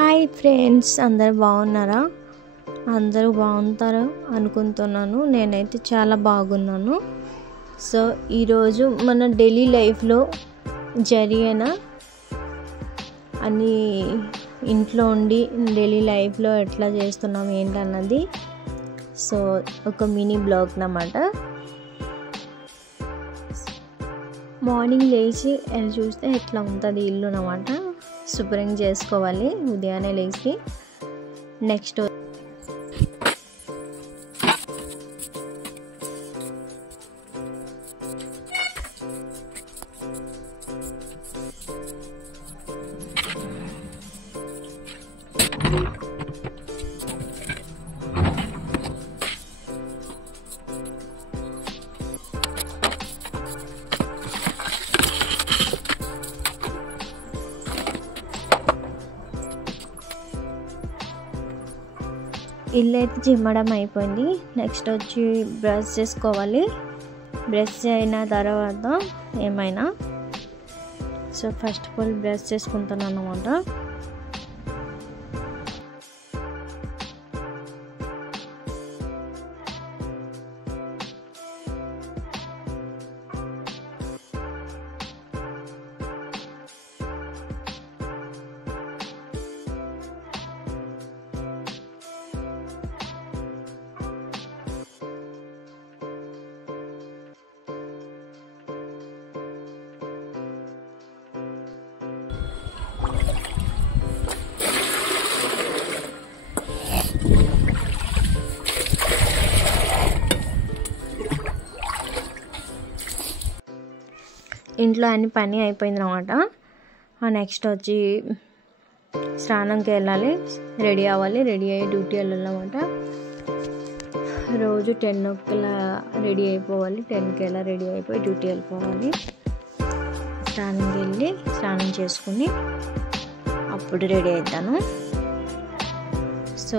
Hi friends, అందరు బాగున్నారా? అందరూ బాగుంటారు అనుకుంటున్నాను. నేనైతే చాలా బాగున్నాను. సో ఈరోజు మన డైలీ లైఫ్లో జరిగిన అన్ని ఇంట్లో ఉండి డైలీ లైఫ్లో ఎట్లా చేస్తున్నాం ఏంటన్నది సో ఒక మినీ బ్లాగ్ అన్నమాట. మార్నింగ్ లేచి చూస్తే ఎట్లా ఉంటుంది ఇల్లు అన్నమాట. శుభ్రం చేసుకోవాలి ఉదయాన్నే లేచి. నెక్స్ట్ ఇల్లు అయితే చిమ్మడం అయిపోయింది. నెక్స్ట్ వచ్చి బ్రష్ చేసుకోవాలి. బ్రష్ అయిన తర్వాత ఏమైనా so first of all brush చేసుకుంటాను అన్నమాట. ఇంట్లో అన్ని పని అయిపోయింది అన్నమాట. నెక్స్ట్ వచ్చి స్నానంకి వెళ్ళాలి, రెడీ అవ్వాలి. రెడీ అయ్యి డ్యూటీ వెళ్ళాలన్నమాట. రోజు 10 రెడీ అయిపోవాలి. 10 రెడీ అయిపోయి డ్యూటీ వెళ్ళిపోవాలి. స్నానంకి వెళ్ళి స్నానం చేసుకుని అప్పుడు రెడీ అవుతాను. సో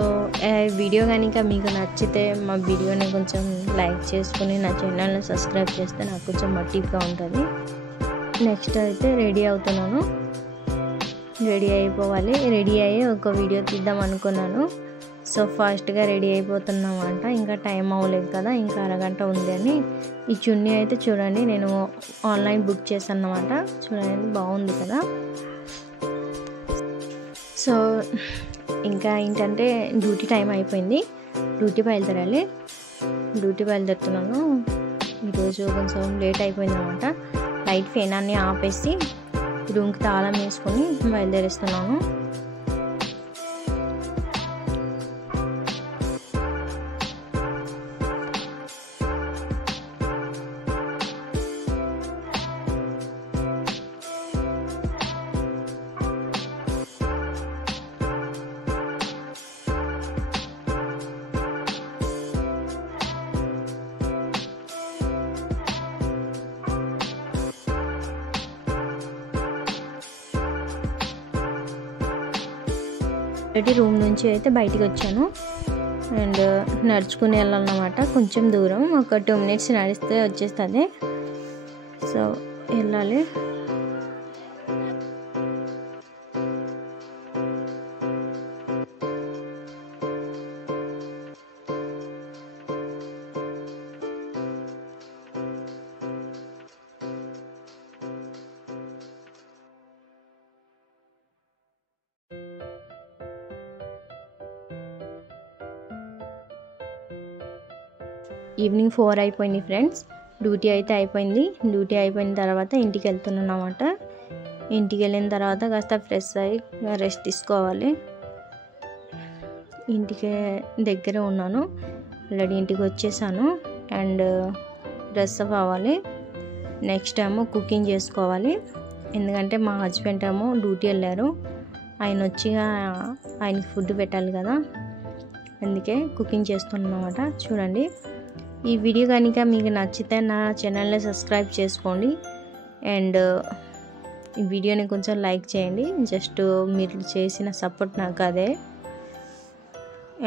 వీడియో కనుక మీకు నచ్చితే మా వీడియోని కొంచెం లైక్ చేసుకుని నా ఛానల్ని సబ్స్క్రైబ్ చేస్తే నాకు కొంచెం మోటివ్గా ఉంటుంది. నెక్స్ట్ అయితే రెడీ అవుతున్నాను. రెడీ అయిపోవాలి. రెడీ అయ్యి ఒక వీడియో తీద్దాం అనుకున్నాను. సో ఫాస్ట్గా రెడీ అయిపోతున్నామంట. ఇంకా టైం అవ్వలేదు కదా, ఇంకా అరగంట ఉంది అని. ఈ చున్నీ అయితే చూడండి, నేను ఆన్లైన్ బుక్ చేశాను అన్నమాట. చూడండి బాగుంది కదా. సో ఇంకా ఏంటంటే డ్యూటీ టైం అయిపోయింది. డ్యూటీ బయలుదేరుతున్నాను. ఈరోజు కొంచెం లేట్ అయిపోయింది అనమాట. లైట్ ఫ్యాన్ అన్ని ఆపేసి రూమ్కి తాళం వేసుకొని బయలుదేరిస్తున్నాను. రూమ్ నుంచి అయితే బయటికి వచ్చాను అండ్ నడుచుకుని వెళ్ళాలన్నమాట. కొంచెం దూరం, ఒక 2 minutes నడిస్తే వచ్చేస్తుంది. సో వెళ్ళాలి. ఈవినింగ్ 4 అయిపోయింది ఫ్రెండ్స్. డ్యూటీ అయితే అయిపోయింది. డ్యూటీ అయిపోయిన తర్వాత ఇంటికి వెళ్తున్నాను అన్నమాట. ఇంటికి వెళ్ళిన తర్వాత కాస్త ఫ్రెష్ అయ్యి రెస్ట్ తీసుకోవాలి. ఇంటికి దగ్గర ఉన్నాను, ఆల్రెడీ ఇంటికి వచ్చేసాను. అండ్ డ్రెస్ అప్ అవ్వాలి. నెక్స్ట్ ఏమో కుకింగ్ చేసుకోవాలి. ఎందుకంటే మా హస్బెండ్ ఏమో డ్యూటీ వెళ్ళారు. ఆయన వచ్చి ఆయనకి ఫుడ్ పెట్టాలి కదా, అందుకే కుకింగ్ చేస్తున్నాను అన్నమాట. చూడండి, ఈ వీడియో కనుక మీకు నచ్చితే నా ఛానల్ని సబ్స్క్రైబ్ చేసుకోండి అండ్ ఈ వీడియోని కొంచెం లైక్ చేయండి. జస్ట్ మీరు చేసిన సపోర్ట్ నాకు అదే.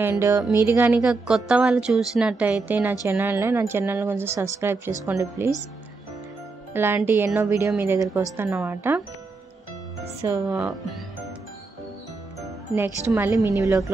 అండ్ మీరు కనుక కొత్త వాళ్ళు చూసినట్టయితే నా ఛానల్ని కొంచెం సబ్స్క్రైబ్ చేసుకోండి ప్లీజ్. ఇలాంటి ఎన్నో వీడియో మీ దగ్గరికి వస్తానన్నమాట. సో నెక్స్ట్ మళ్ళీ మినీ వ్లాగ్లో